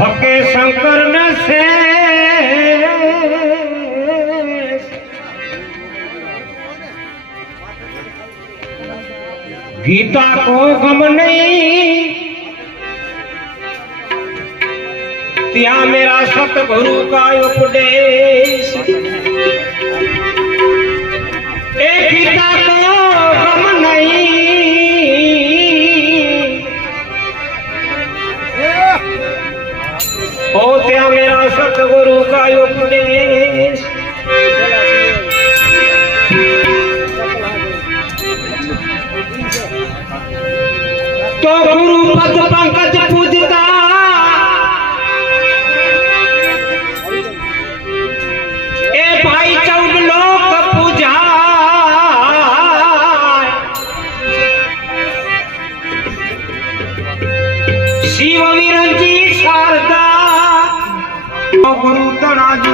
सबके शंकर न से। गीता को गम नहीं। त्या मेरा सतगुरु का उपदेश। एक गीता ஆய்வக்கூடிய गुरु तो राजू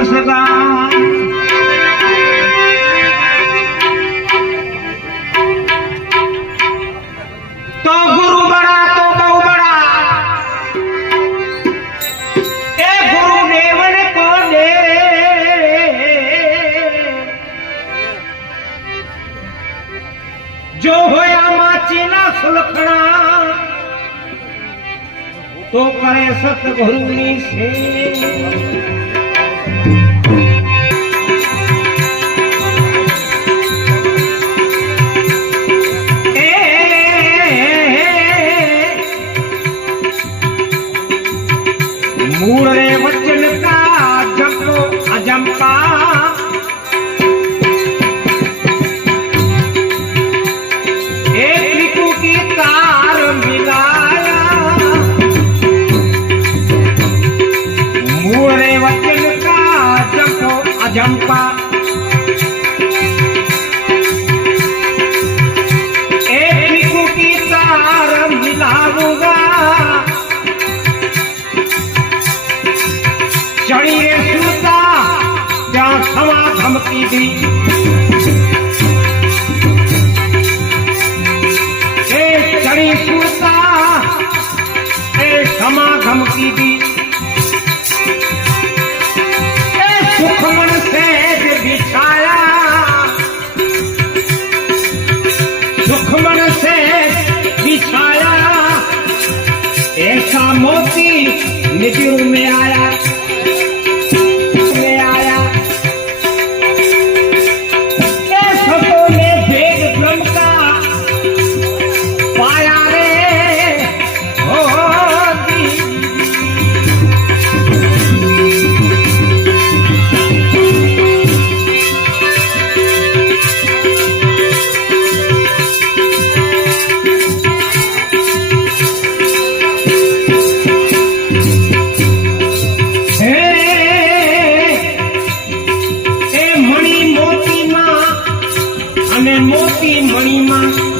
तो गुरु बड़ा तो बहु बड़ा। ए गुरु को ले जो होया माची ना सुलखना तो करे सतगुरु से मोती निज में आया। અને મોતી મણીમાં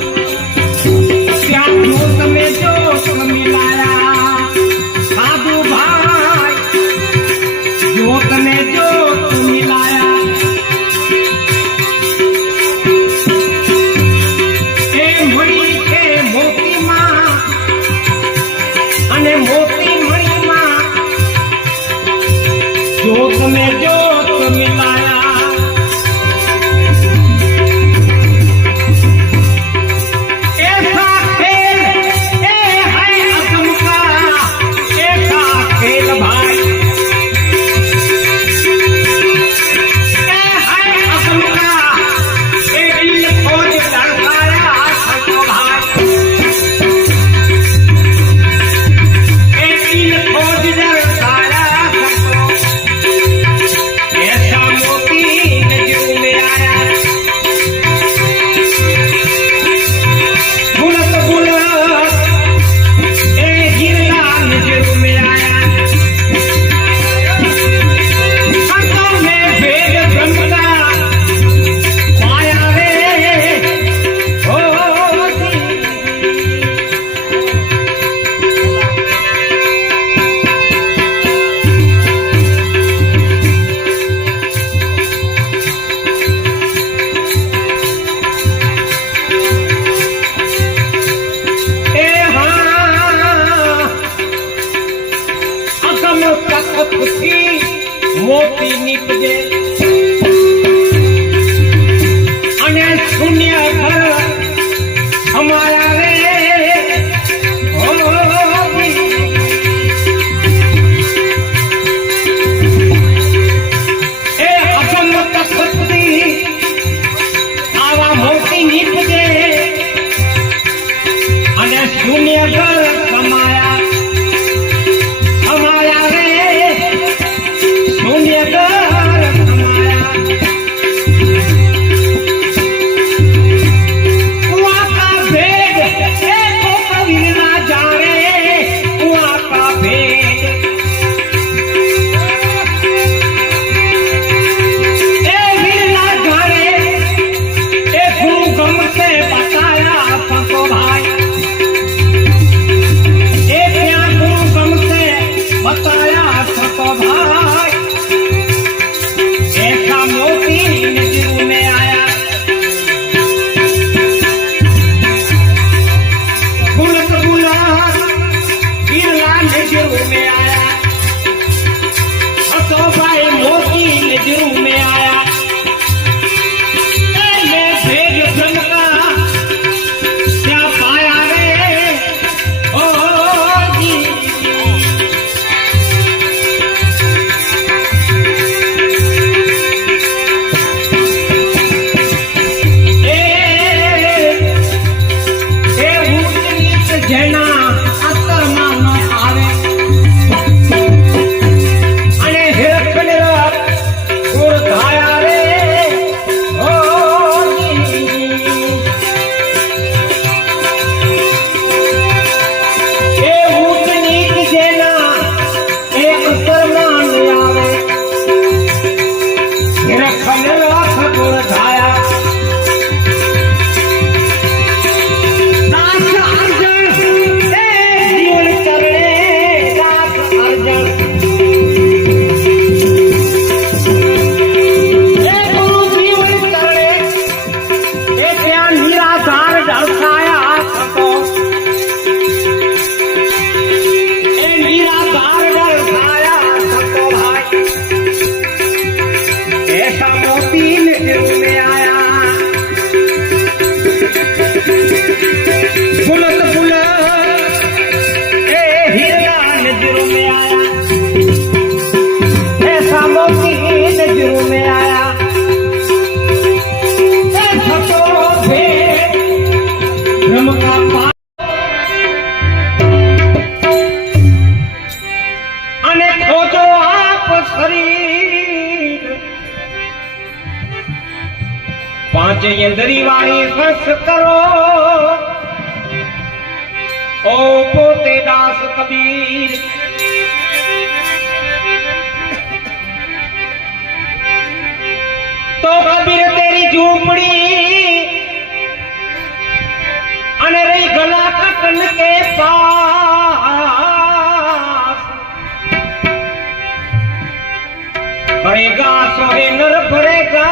ભરેગા સવે નર ભરેગા.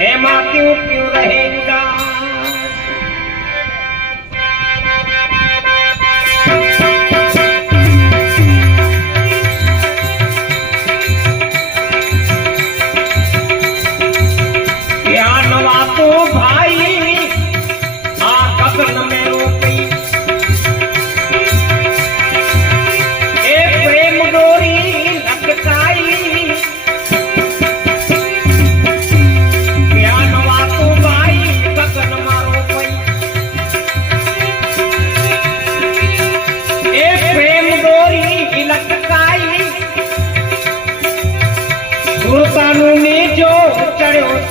એમાં ક્યું ક્યું રહે ઉડા.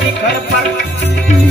शिखर पर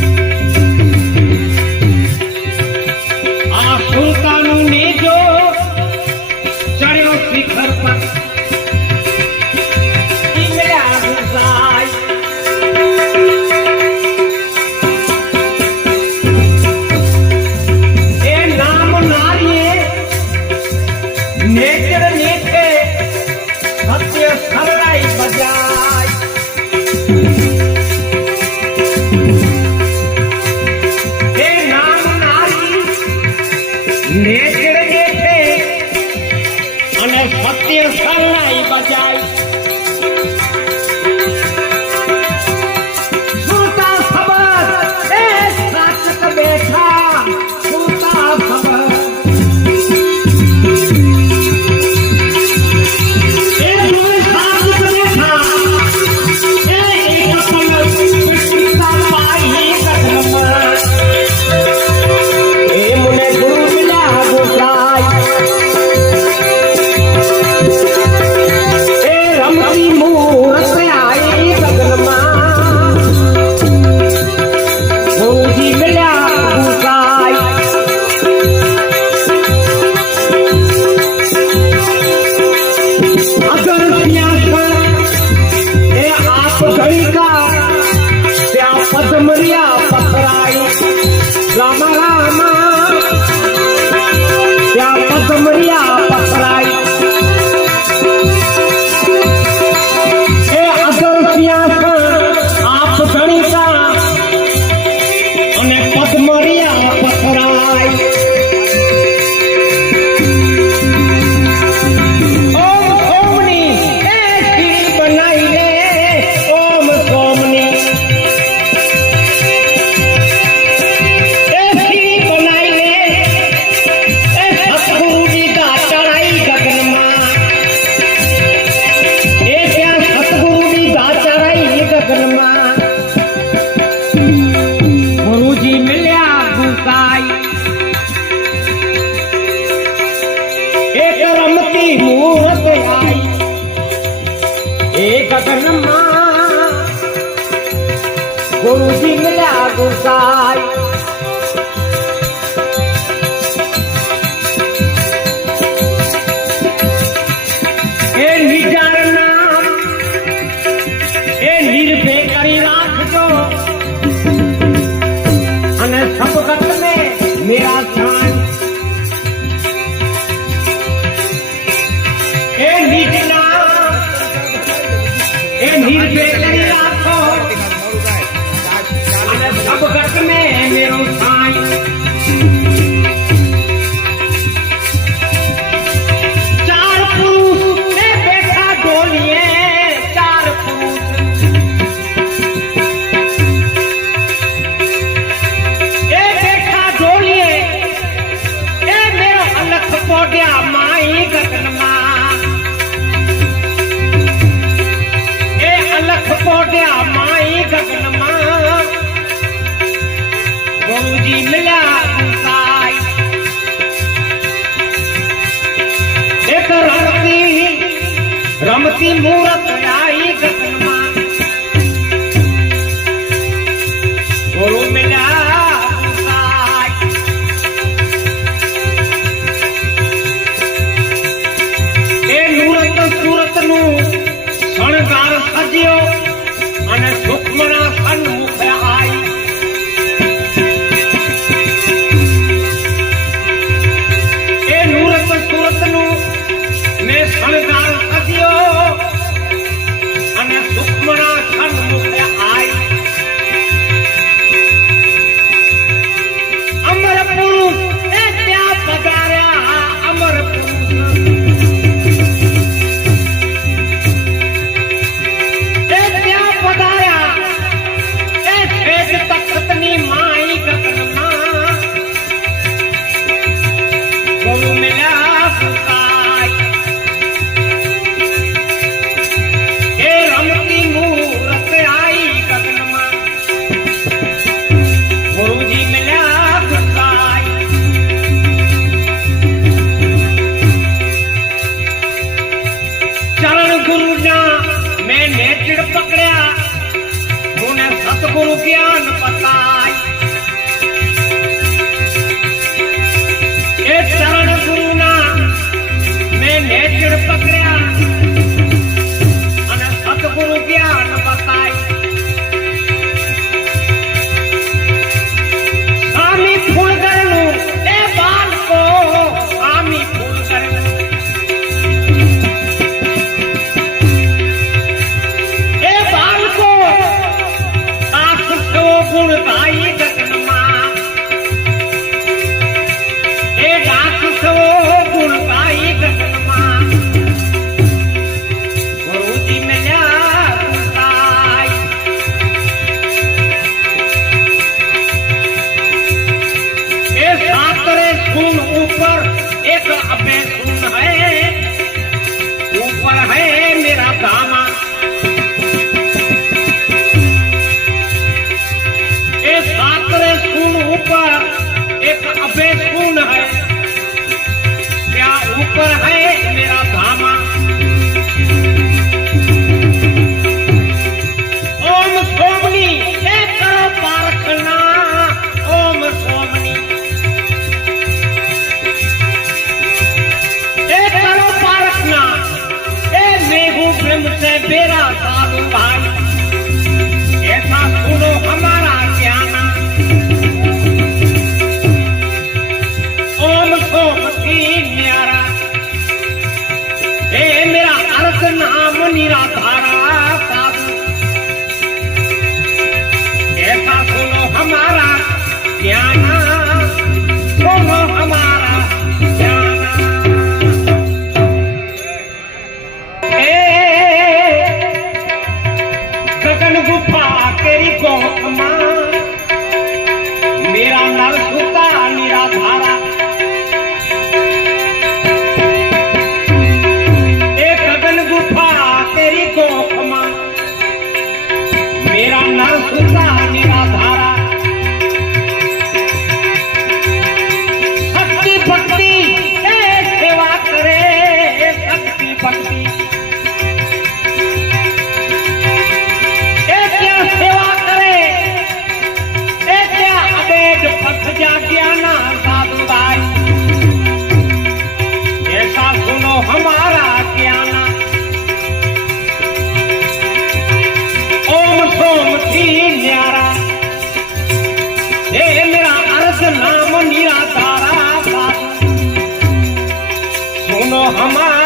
Mamãe!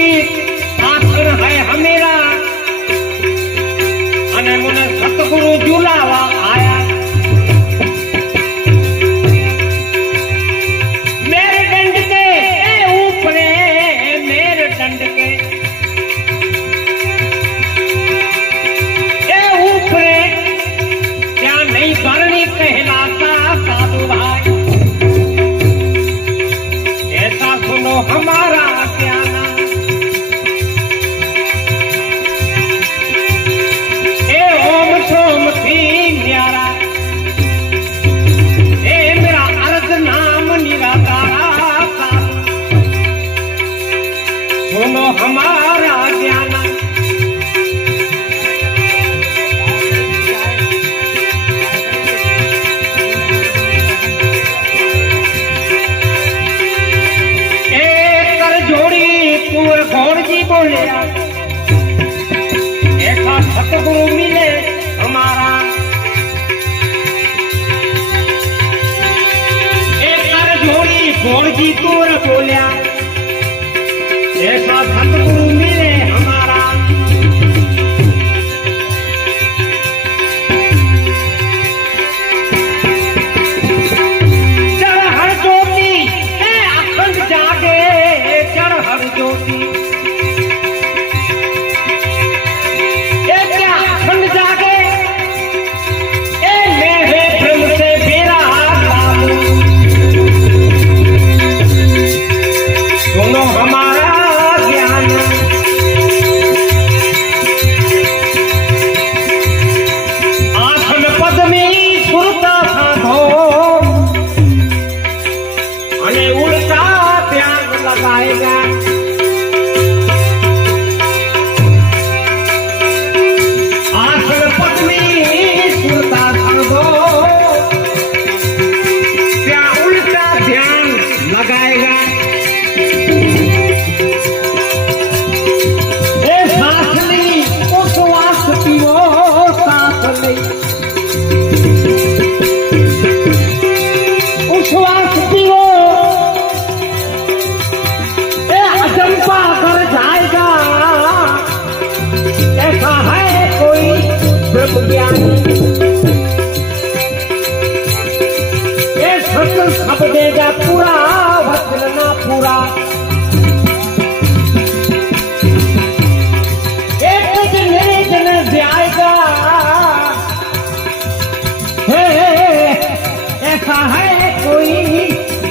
સુધી આસર હે હમેરા. અને મને સતગુરુ જુલાવા बोलो हमारा ज्ञान। સતગુરુ મિલે અમારા ગોળજી તોર બોલ્યા એક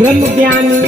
ब्रह्म ज्ञानी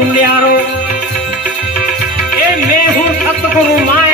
ઉલ્યારો એ મેં હું સતગુરુ માય